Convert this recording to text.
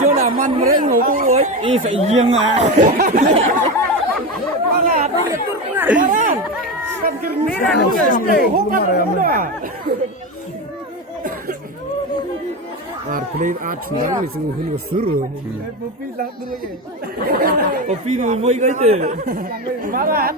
Chưa là man mereka ngủ ơi. Ih, seieng ah. Play art sudah ni semua hulu suruh. Kopi ni mau ikut je. Malah.